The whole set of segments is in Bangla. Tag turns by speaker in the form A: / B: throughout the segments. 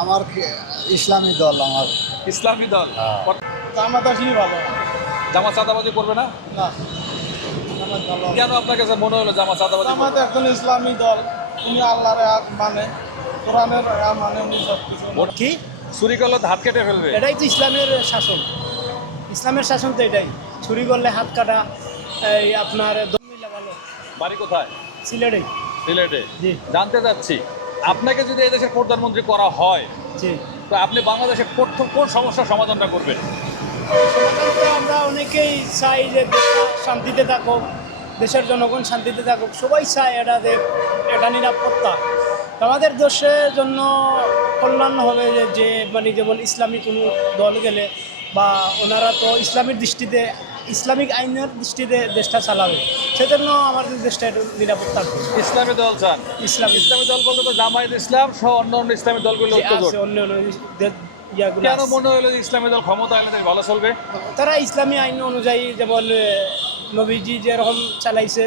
A: আমার ইসলামী দল আমার।
B: ইসলামী দল।
A: জামাত আসলেই ভালো।
B: জামাত চাঁদাবাজি করবে না?
A: না, জামাত ভালো।
B: কেন আপনার কাছে মনে হলো জামাত চাঁদাবাজি
A: জামাত
B: করবে না?
A: একজন ইসলামী দল, উনি আল্লাহর মানে, কোরআনের মানে, উনি সব কিছু।
B: ভোট কি চুরি করলে হাত কেটে ফেলবে?
C: এটাই তো ইসলামের শাসন। ইসলামের শাসন তো এটাই। চুরি করলে হাত কাটা, এই আপনার দমিলা ভালো।
B: বাড়ি কোথায়?
C: সিলেটে।
B: সিলেটে।
C: জি।
B: জানতে চাচ্ছি, আপনাকে যদি এই দেশের প্রধানমন্ত্রী করা হয়,
C: জি।
B: তো আপনি বাংলাদেশের প্রথম কোন সমস্যার সমাধানটা করবেন?
C: সমাধান তো আমরা অনেকেই চাই যে দেশটা শান্তিতে থাকুক, দেশের জনগণ শান্তিতে থাকুক, সবাই চায় এটা নিরাপত্তা। তো আমাদের দেশের জন্য কল্যাণ হবে যে মানে যেমন ইসলামী কোনো দল গেলে বা ওনারা তো ইসলামের দৃষ্টিতে, ইসলামিক আইনের দৃষ্টিতে দেশটা চালাবে, সেজন্য আমাদের দেশটা একটু নিরাপত্তা হবে।
B: ইসলামী দল চান?
C: ইসলামী
B: ইসলামী দল বলতে তো জামায়াত ইসলাম সহ অন্য অন্য ইসলামী দলগুলো
C: যে
B: ঐক্যজোট।
C: আছে অন্য অন্য ইয়াগুলো
B: কেন
C: আছে।
B: মনে হলো যে ইসলামী দল ক্ষমতা আনলে দেশ ভালো চলবে?
C: তারা ইসলামী আইন অনুযায়ী যেমন নবীজি যেরকম চালাইছেন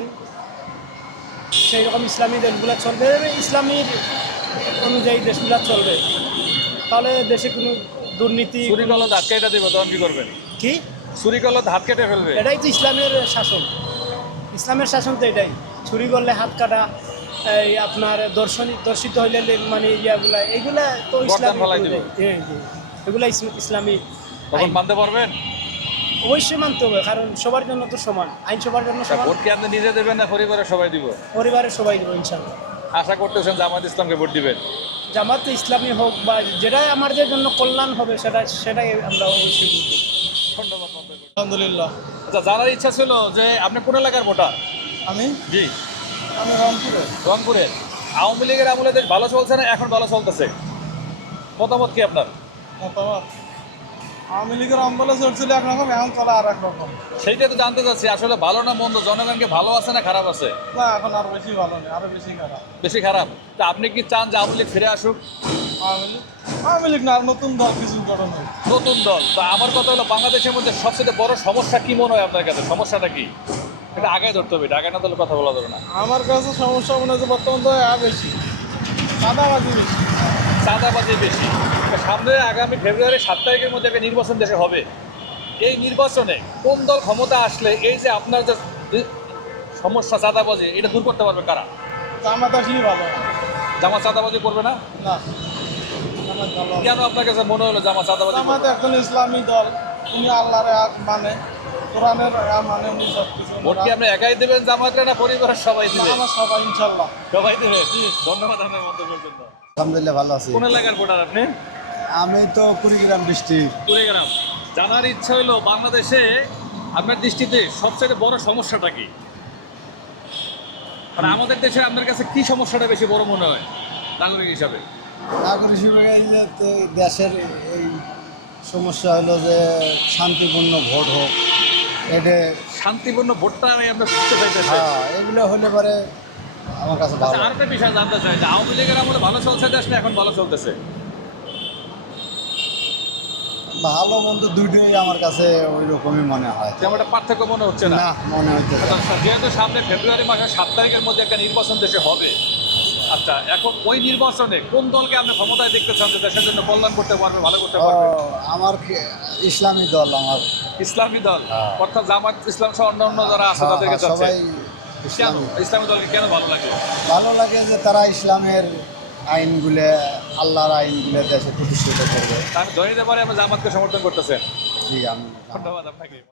C: সেই রকম ইসলামী দেশগুলো চলবে, ইসলামীর অনুযায়ী দেশগুলো চলবে, তাহলে দেশে কোনো দুর্নীতি
B: চুরি করলে হাত কেটে দেবে, তখন কি করবেন?
C: কি
B: চুরি করলে হাত কেটে ফেলবে?
C: এটাই তো ইসলামের শাসন। ইসলামের শাসন তো এটাই। চুরি করলে হাত কাটা, এই আপনার দর্শিত হইলে মানে ইয়াগুলা, এইগুলা তো ইসলাম
B: ফেলাই দিবে।
C: এগুলা ইসলামী
B: তখন
C: আইন।
B: মানতে পারবেন?
C: অবশ্যই মানতে হবে, কারণ সবার জন্য তো সমান আইন, সবার জন্য সমান।
B: ভোট কি আপনি নিজে দেবেন না পরিবারের সবাই দিব?
C: পরিবারের সবাই দেবো ইনশাল্লাহ।
B: আশা করতেছেন জামাত ইসলামকে ভোট দিবেন?
C: জামাত ইসলামী হোক বা যেটাই আমাদের জন্য কল্যাণ হবে সেটাই আমরা অবশ্যই বুঝবো।
B: ধন্যবাদ আপনাকে।
A: আলহামদুলিল্লাহ।
B: আচ্ছা, জানার ইচ্ছা ছিল যে আপনি কোন এলাকার ভোটার?
A: আমি
B: জি।
A: আমি রংপুরে।
B: রংপুরের। আওয়ামী লীগের আমলে দেশ ভালো চলছে না এখন ভালো চলতেছে? মতামত কি আপনার?
A: মতামত, আওয়ামী লীগের আমলে চলছিল একরকম, এখন চলে আর একরকম।
B: সেইটাই তো জানতে চাচ্ছি, আসলে ভালো না মন্দ, জনগণকে ভালো আছে না খারাপ আছে?
A: না, এখন আরো বেশি ভালো নেই, আরো বেশি খারাপ।
B: বেশি খারাপ। তা আপনি কি চান যে আওয়ামী লীগ ফিরে আসুক?
A: আওয়ামী লীগ না, আর নতুন দল কিছু গঠন হবে।
B: নতুন দল। তা আমার কথা হলো, বাংলাদেশের মধ্যে সবচেয়ে বড় সমস্যা কি মনে হয় আপনার কাছে? সমস্যাটা কি? এটা আগে ধরতে হবে, এটা আগে না ধরলে কথা বলা যাবে না।
A: আমার কাছে সমস্যা মনে হচ্ছে বর্তমান তো বেশি চাঁদাবাজি বেশি।
B: চাঁদাবাজি বেশি। সামনে আগামী ফেব্রুয়ারি 7 তারিখের মধ্যে একটা নির্বাচন দেশে হবে। এই নির্বাচনে কোন দল ক্ষমতা আসলে এই যে আপনার যে সমস্যা চাঁদাবাজি, এটা দূর করতে পারবে কারা?
A: জামাত আসলেই ভালো।
B: জামাত চাঁদাবাজি করবে না?
A: না, জামাত ভালো।
B: কেন আপনার কাছে মনে হলো জামাত চাঁদাবাজি
A: জামাত
B: করবে না?
A: একজন ইসলামী দল, উনি আল্লাহর মানে, কোরআনের মানে, উনি সব কিছু।
B: ভোট কি আপনি একাই দেবেন জামাতরে না পরিবারের সবাই দিবে?
A: আমার সবাই ইনশাল্লাহ।
B: সবাই দেবে। ধন্যবাদ আপনার মন্তব্যের জন্য।
A: আলহামদুলিল্লাহ ভালো আছি।
B: কোন এলাকার ভোটার আপনি?
A: আমি তো কুড়িগ্রাম ডিস্ট্রিক্ট।
B: কুড়িগ্রাম। জানার ইচ্ছা হলো, বাংলাদেশে আপনার দৃষ্টিতে সবচেয়ে বড় সমস্যাটা কি? মানে আমাদের দেশে আপনার কাছে কি সমস্যাটা বেশি বড় মনে হয় নাগরিক হিসাবে?
A: নাগরিক হিসেবে এই যে দেশের এই সমস্যা হলো যে শান্তিপূর্ণ ভোট হোক, এটা
B: শান্তিপূর্ণ ভোটটা আমি আমরা বুঝতে চাইতেছি।
A: হ্যাঁ, এগুলো হলে পরে আমার কাছে ভালো।
B: আচ্ছা, আরেকটা বিষয় জানতে চাই যে আওয়ামী লীগের আমলে ভালো চলছে দেশ না এখন ভালো চলতেছে?
A: ভালো মন্দ দুটোই আমার কাছে ওই রকমই মনে হয়।
B: তেমন একটা পার্থক্য মনে হচ্ছে না?
A: না, মনে হচ্ছে না।
B: আচ্ছা, যেহেতু সামনে ফেব্রুয়ারি মাসের 7 তারিখের মধ্যে একটা নির্বাচন দেশে হবে, আচ্ছা এখন ওই নির্বাচনে কোন দলকে আপনি ক্ষমতায় দেখতে চান যে দেশের জন্য কল্যাণ করতে পারবে, ভালো করতে
A: ও,
B: পারবে?
A: আমার ইসলামী দল আমার।
B: ইসলামী দল।
A: হ্যাঁ।
B: অর্থাৎ জামাত ইসলাম সহ অন্য অন্য যারা আছে
A: হ্যাঁ,
B: তাদেরকে
A: হ্যাঁ,
B: চাচ্ছে।
A: সবাই
B: কেন
A: ইসলামী।
B: ইসলামী দলকে কেন ভালো লাগে?
A: ভালো লাগে যে তারা ইসলামের আইনগুলো, আল্লাহর আইনগুলো দেশে প্রতিষ্ঠিত করবে।
B: তা আমি ধরে নিতে পারি আপনি জামাতকে সমর্থন করতেছেন?
A: জি, আমি
B: ধন্যবাদ আপনাকে।